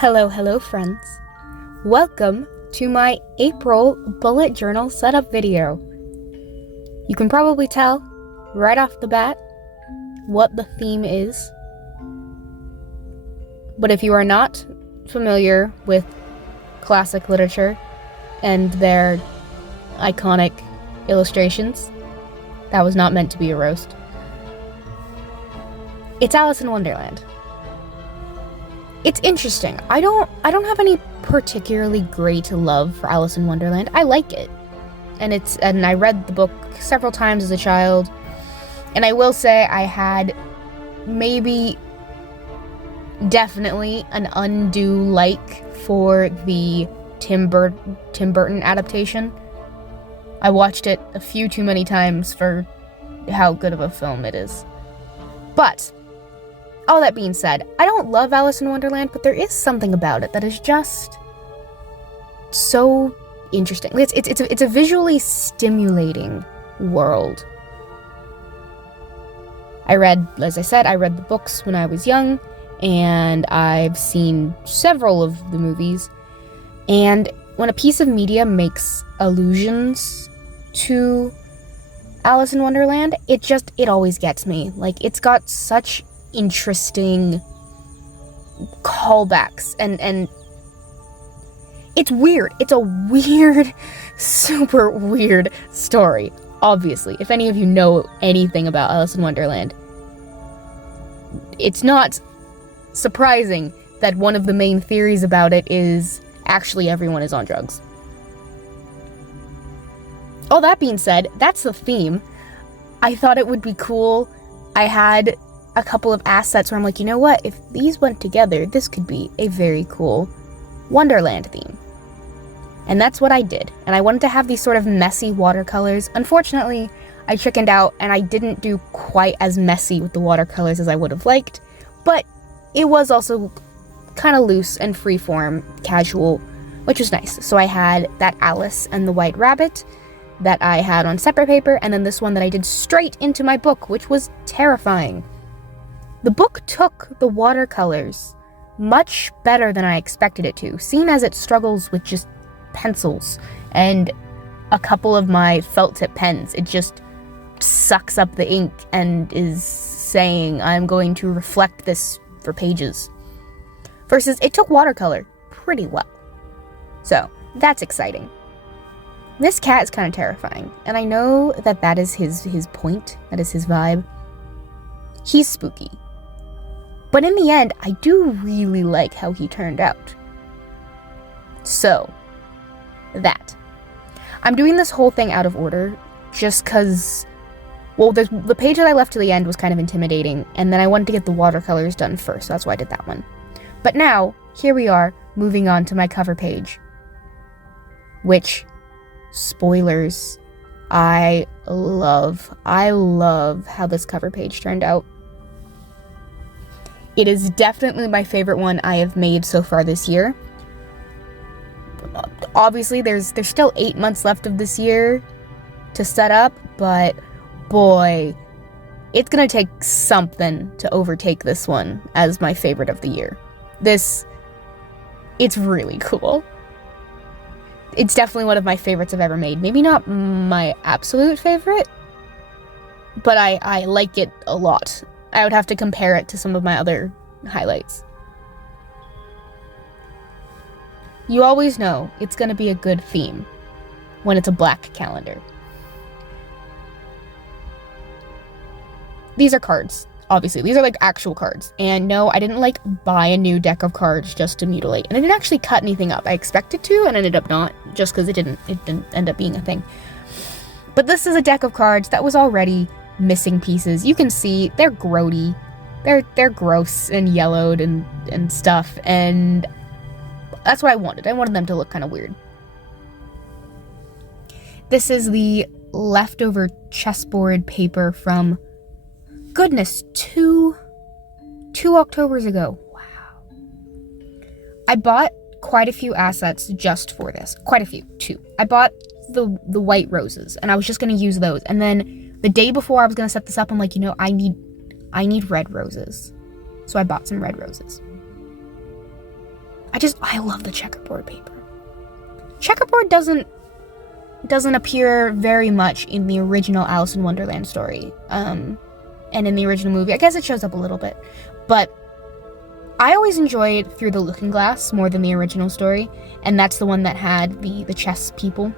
Hello friends. Welcome to my April bullet journal setup video. You can probably tell right off the bat what the theme is. But if you are not familiar with classic literature and their iconic illustrations, that was not meant to be a roast. It's Alice in Wonderland. It's interesting. I don't have any particularly great love for Alice in Wonderland. I like it. And I read the book several times as a child. And I will say I had definitely an undue like for the Tim Burton adaptation. I watched it a few too many times for how good of a film it is. But all that being said, I don't love Alice in Wonderland, but there is something about it that is just so interesting. It's a visually stimulating world. As I said, I read the books when I was young, and I've seen several of the movies. And when a piece of media makes allusions to Alice in Wonderland, it always gets me. Like, it's got such interesting callbacks and it's weird. It's a weird, super weird story. Obviously, if any of you know anything about Alice in Wonderland, it's not surprising that one of the main theories about it is actually everyone is on drugs. All that being said, that's the theme. I thought it would be cool. I had a couple of assets where I'm like, you know what? If these went together, this could be a very cool Wonderland theme. And that's what I did. And I wanted to have these sort of messy watercolors. Unfortunately, I chickened out and I didn't do quite as messy with the watercolors as I would have liked. But it was also kind of loose and freeform, casual, which was nice. So I had that Alice and the White Rabbit that I had on separate paper, and then this one that I did straight into my book, which was terrifying. The book took the watercolors much better than I expected it to, seeing as it struggles with just pencils and a couple of my felt tip pens. It just sucks up the ink and is saying, I'm going to reflect this for pages. Versus it took watercolor pretty well. So that's exciting. This cat is kind of terrifying, and I know that is his point, that is his vibe. He's spooky. But in the end, I do really like how he turned out. So, that. I'm doing this whole thing out of order, just because, well, the page that I left to the end was kind of intimidating, and then I wanted to get the watercolors done first, so that's why I did that one. But now, here we are, moving on to my cover page. Which, spoilers, I love how this cover page turned out. It is definitely my favorite one I have made so far this year. Obviously, there's still 8 months left of this year to set up, but boy, it's gonna take something to overtake this one as my favorite of the year. It's really cool. It's definitely one of my favorites I've ever made. Maybe not my absolute favorite, but I like it a lot. I would have to compare it to some of my other highlights. You always know it's going to be a good theme when it's a black calendar. These are cards, obviously. These are like actual cards. And no, I didn't like buy a new deck of cards just to mutilate. And I didn't actually cut anything up. I expected to and ended up not, just because it didn't end up being a thing. But this is a deck of cards that was already missing pieces. You can see they're grody. They're gross and yellowed and stuff, and that's what I wanted. I wanted them to look kind of weird. This is the leftover chessboard paper from, goodness, two Octobers ago. Wow. I bought quite a few assets just for this. Quite a few, too. I bought the white roses, and I was just going to use those, and then the day before I was going to set this up, I'm like, I need red roses. So I bought some red roses. I love the checkerboard paper. Checkerboard doesn't appear very much in the original Alice in Wonderland story. And in the original movie, I guess it shows up a little bit. But I always enjoyed Through the Looking Glass more than the original story. And that's the one that had the chess people.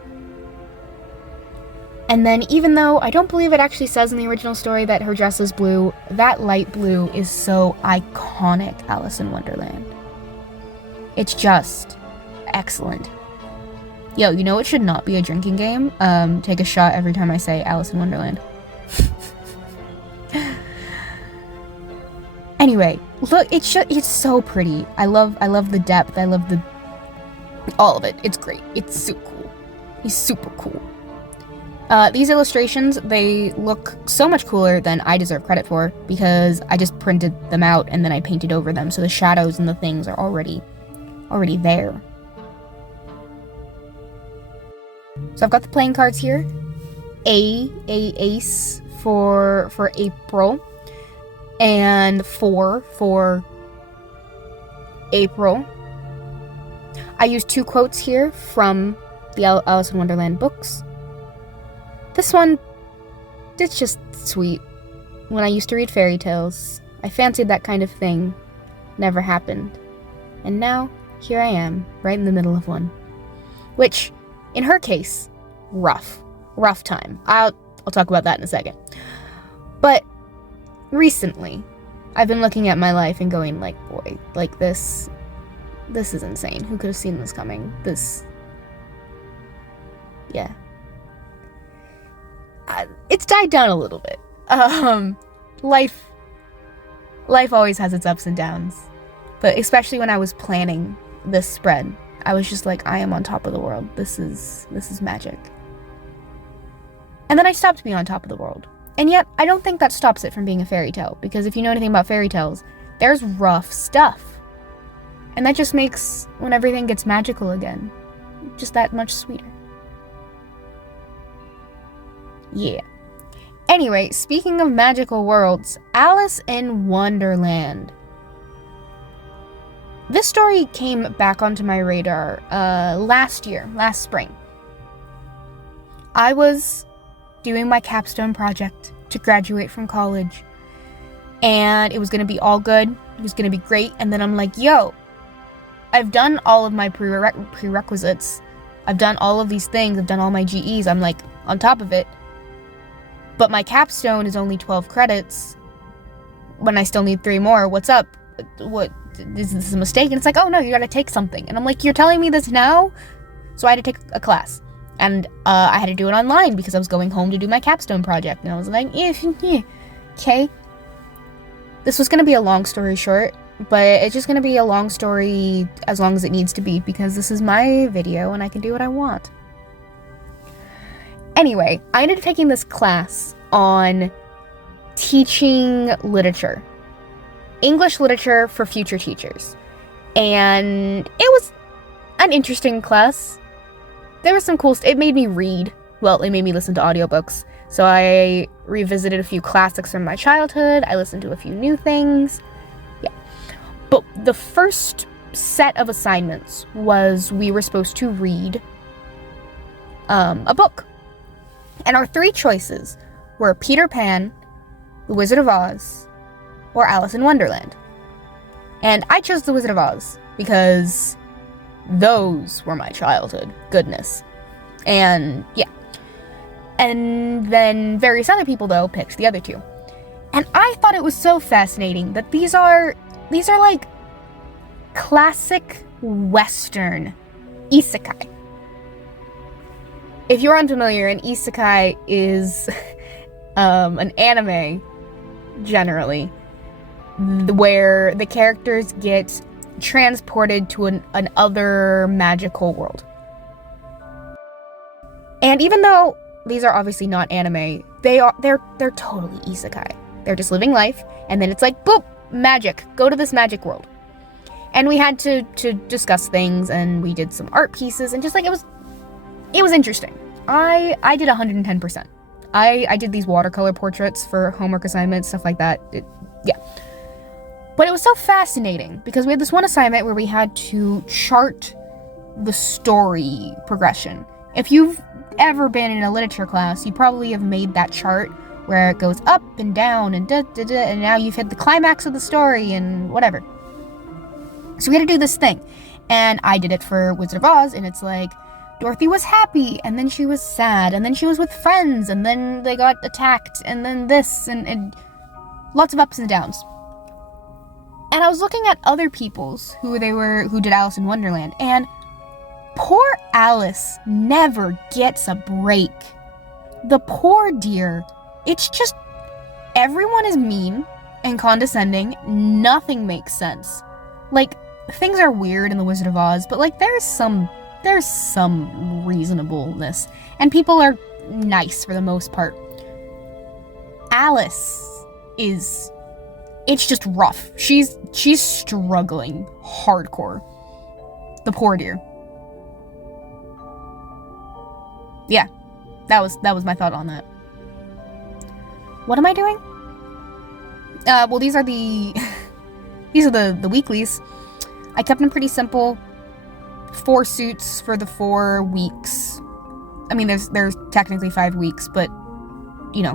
And then even though I don't believe it actually says in the original story that her dress is blue, that light blue is so iconic Alice in Wonderland. It's just excellent. Yo, you know it should not be a drinking game? Take a shot every time I say Alice in Wonderland. Anyway, look, it's so pretty. I love the depth. I love all of it. It's great. It's so cool. He's super cool. These illustrations, they look so much cooler than I deserve credit for because I just printed them out and then I painted over them, so the shadows and the things are already there. So I've got the playing cards here. A ace for April, and 4 for April. I used 2 quotes here from the Alice in Wonderland books. This one, it's just sweet. When I used to read fairy tales, I fancied that kind of thing. Never happened. And now, here I am, right in the middle of one. Which, in her case, rough time. I'll talk about that in a second. But recently, I've been looking at my life and going like, boy, like this is insane. Who could have seen this coming? Yeah. It's died down a little bit. Life always has its ups and downs. But especially when I was planning this spread, I was just like, I am on top of the world. This is magic. And then I stopped being on top of the world. And yet, I don't think that stops it from being a fairy tale, because if you know anything about fairy tales, there's rough stuff. And that just makes, when everything gets magical again, just that much sweeter. Yeah. Anyway, speaking of magical worlds, Alice in Wonderland. This story came back onto my radar last spring. I was doing my capstone project to graduate from college, and it was going to be all good. It was going to be great. And then I'm like, yo, I've done all of my prerequisites. I've done all of these things. I've done all my GEs. I'm like on top of it. But my capstone is only 12 credits when I still need 3 more. What's up? What, is this a mistake? And it's like, oh no, you gotta take something. And I'm like, you're telling me this now? So I had to take a class. And I had to do it online because I was going home to do my capstone project. And I was like, okay. This was gonna be a long story short, but it's just gonna be a long story as long as it needs to be, because this is my video and I can do what I want. Anyway, I ended up taking this class on teaching literature. English literature for future teachers. And it was an interesting class. There was some cool it made me read. Well, it made me listen to audiobooks. So I revisited a few classics from my childhood. I listened to a few new things. Yeah. But the first set of assignments was we were supposed to read a book. And our 3 choices were Peter Pan, The Wizard of Oz, or Alice in Wonderland. And I chose The Wizard of Oz because those were my childhood. Goodness. And yeah. And then various other people, though, picked the other 2. And I thought it was so fascinating that these are like classic Western isekai. If you're unfamiliar, an isekai is an anime, generally, where the characters get transported to an other magical world. And even though these are obviously not anime, they're totally isekai. They're just living life, and then it's like, boop, magic, go to this magic world. And we had to discuss things, and we did some art pieces, and just like, it was interesting. I did 110%. I did these watercolor portraits for homework assignments, stuff like that. Yeah. But it was so fascinating because we had this one assignment where we had to chart the story progression. If you've ever been in a literature class, you probably have made that chart where it goes up and down and and now you've hit the climax of the story and whatever. So we had to do this thing. And I did it for Wizard of Oz, and it's like, Dorothy was happy, and then she was sad, and then she was with friends, and then they got attacked, and then this, and lots of ups and downs. And I was looking at other people's who did Alice in Wonderland, and poor Alice never gets a break. The poor dear, it's just, everyone is mean and condescending, nothing makes sense. Like, things are weird in The Wizard of Oz, but like there's some reasonableness, and people are nice for the most part. Alice is, it's just rough. She's struggling hardcore. The poor dear. Yeah, that was my thought on that. What am I doing? Well, these are the weeklies. I kept them pretty simple. 4 suits for the 4 weeks. I mean, there's technically 5 weeks, but, you know,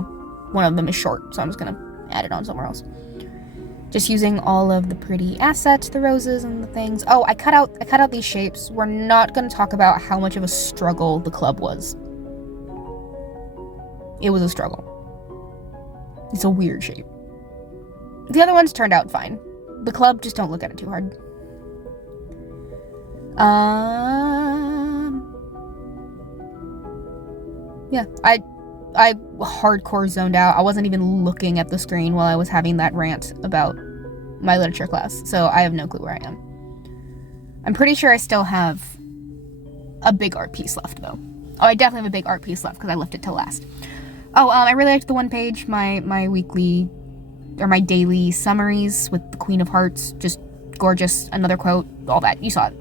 one of them is short, so I'm just gonna add it on somewhere else. Just using all of the pretty assets, the roses and the things. Oh, I cut out these shapes. We're not gonna talk about how much of a struggle the club was. It was a struggle. It's a weird shape. The other ones turned out fine. The club, just don't look at it too hard. Yeah, I hardcore zoned out. I wasn't even looking at the screen while I was having that rant about my literature class, so I have no clue where I am. I'm pretty sure I still have a big art piece left, though. Oh, I definitely have a big art piece left because I left it till last. Oh, I really liked the one page, my weekly, or my daily summaries with the Queen of Hearts. Just gorgeous. Another quote, all that. You saw it.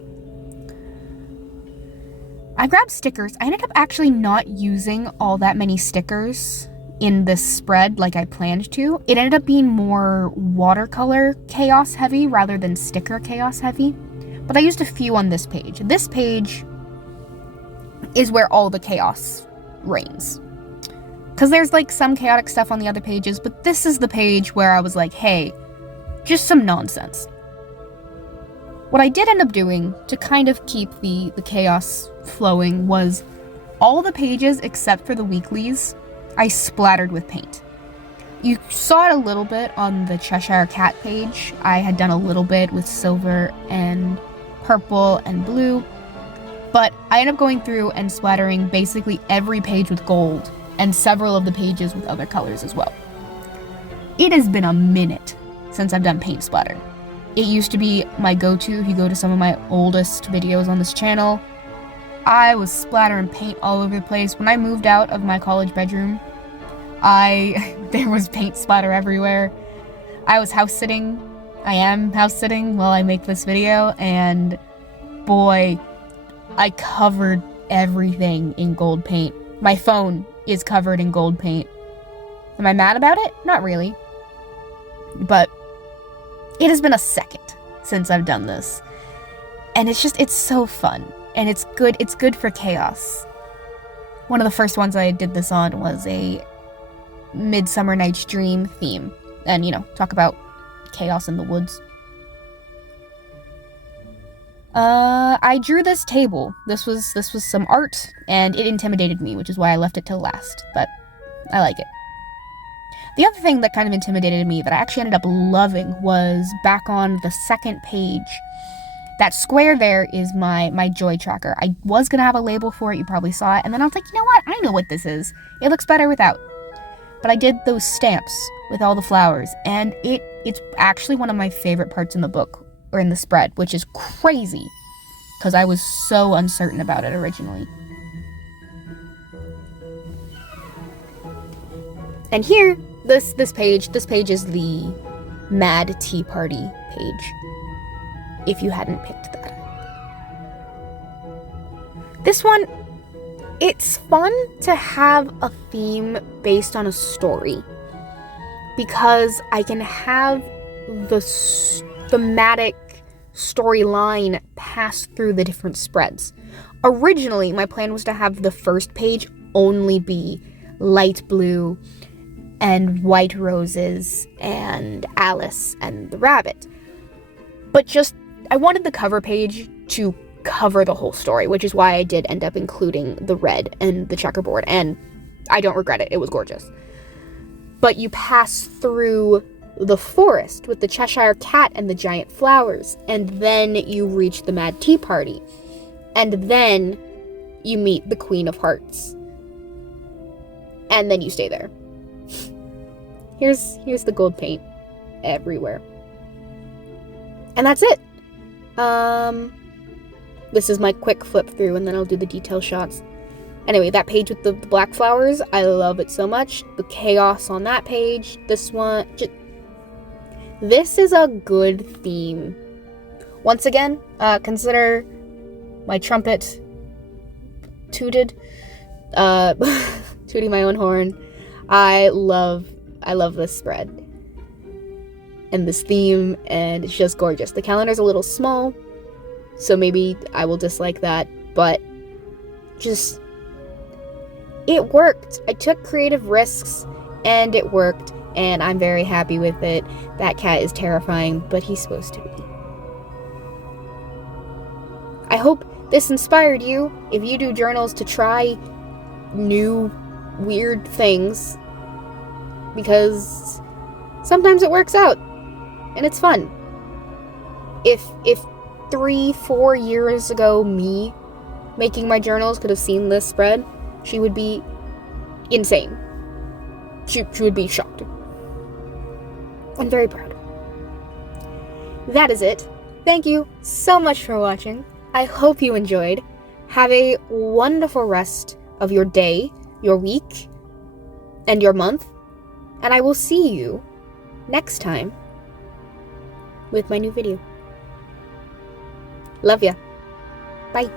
I grabbed stickers. I ended up actually not using all that many stickers in this spread like I planned to. It ended up being more watercolor chaos heavy rather than sticker chaos heavy. But I used a few on this page. This page is where all the chaos reigns. Because there's like some chaotic stuff on the other pages, but this is the page where I was like, hey, just some nonsense. What I did end up doing to kind of keep the chaos flowing was all the pages except for the weeklies, I splattered with paint. You saw it a little bit on the Cheshire Cat page. I had done a little bit with silver and purple and blue, but I ended up going through and splattering basically every page with gold and several of the pages with other colors as well. It has been a minute since I've done paint splatter. It used to be my go-to if you go to some of my oldest videos on this channel. I was splattering paint all over the place. When I moved out of my college bedroom, there was paint splatter everywhere. I was house sitting. I am house sitting while I make this video, and boy, I covered everything in gold paint. My phone is covered in gold paint. Am I mad about it? Not really. But it has been a second since I've done this. And it's so fun. And it's good for chaos. One of the first ones I did this on was a Midsummer Night's Dream theme. And, talk about chaos in the woods. I drew this table. This was some art, and it intimidated me, which is why I left it till last. But I like it. The other thing that kind of intimidated me that I actually ended up loving was back on the second page. That square there is my joy tracker. I was going to have a label for it. You probably saw it. And then I was like, you know what? I know what this is. It looks better without. But I did those stamps with all the flowers. And it's actually one of my favorite parts in the book, or in the spread, which is crazy. Because I was so uncertain about it originally. And here, this page is the Mad Tea Party page. If you hadn't picked that. This one, it's fun to have a theme based on a story. Because I can have the thematic storyline pass through the different spreads. Originally, my plan was to have the first page only be light blue and white roses and Alice and the rabbit. But I wanted the cover page to cover the whole story, which is why I did end up including the red and the checkerboard, and I don't regret it. It was gorgeous. But you pass through the forest with the Cheshire Cat and the giant flowers, and then you reach the Mad Tea Party, and then you meet the Queen of Hearts, and then you stay there. Here's the gold paint everywhere. And that's it. This is my quick flip through, and then I'll do the detail shots. Anyway, that page with the black flowers, I love it so much. The chaos on that page, this one, this is a good theme. Once again, consider my trumpet tooted, tooting my own horn. I love this spread and this theme, and it's just gorgeous. The calendar's a little small, so maybe I will dislike that, but just, it worked. I took creative risks, and it worked, and I'm very happy with it. That cat is terrifying, but he's supposed to be. I hope this inspired you, if you do journals, to try new, weird things, because sometimes it works out, and it's fun. If 3-4 years ago me making my journals could have seen this spread, she would be insane. She would be shocked. I'm very proud. That is it. Thank you so much for watching. I hope you enjoyed. Have a wonderful rest of your day, your week, and your month. And I will see you next time with my new video. Love ya. Bye.